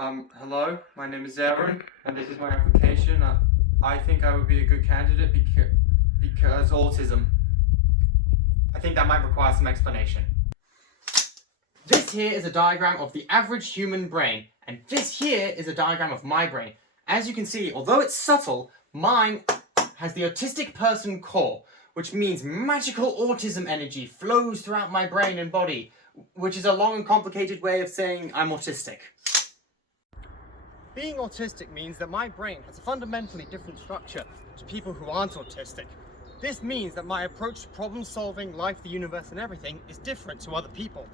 Hello, my name is Aaron, and this is my application. I think I would be a good candidate because autism. I think that might require some explanation. This here is a diagram of the average human brain, and this here is a diagram of my brain. As you can see, although it's subtle, mine has the autistic person core, which means magical autism energy flows throughout my brain and body, which is a long and complicated way of saying I'm autistic. Being autistic means that my brain has a fundamentally different structure to people who aren't autistic. This means that my approach to problem solving, life, the universe, and everything is different to other people.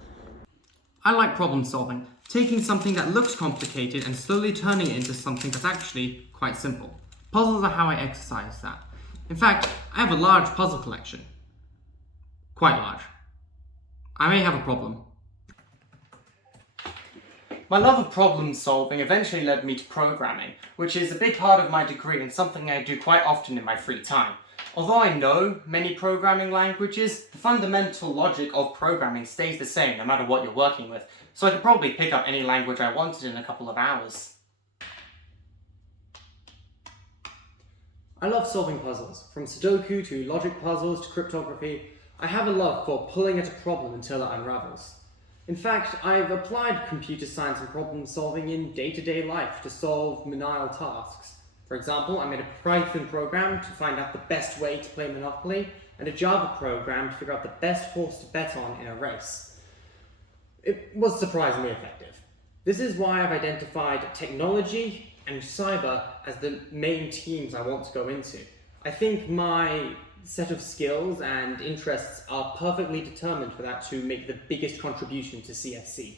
I like problem solving, taking something that looks complicated and slowly turning it into something that's actually quite simple. Puzzles are how I exercise that. In fact, I have a large puzzle collection. Quite large. I may have a problem. My love of problem solving eventually led me to programming, which is a big part of my degree and something I do quite often in my free time. Although I know many programming languages, the fundamental logic of programming stays the same no matter what you're working with, so I could probably pick up any language I wanted in a couple of hours. I love solving puzzles. From Sudoku to logic puzzles to cryptography, I have a love for pulling at a problem until it unravels. In fact, I've applied computer science and problem solving in day-to-day life to solve menial tasks. For example, I made a Python program to find out the best way to play Monopoly, and a Java program to figure out the best horse to bet on in a race. It was surprisingly effective. This is why I've identified technology and cyber as the main teams I want to go into. I think my set of skills and interests are perfectly determined for that to make the biggest contribution to CFC.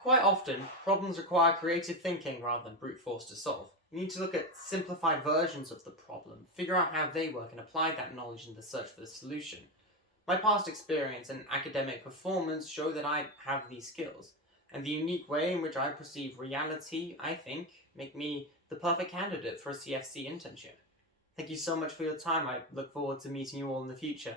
Quite often, problems require creative thinking rather than brute force to solve. You need to look at simplified versions of the problem, figure out how they work, and apply that knowledge in the search for the solution. My past experience and academic performance show that I have these skills, and the unique way in which I perceive reality, I think, make me the perfect candidate for a CFC internship. Thank you so much for your time. I look forward to meeting you all in the future.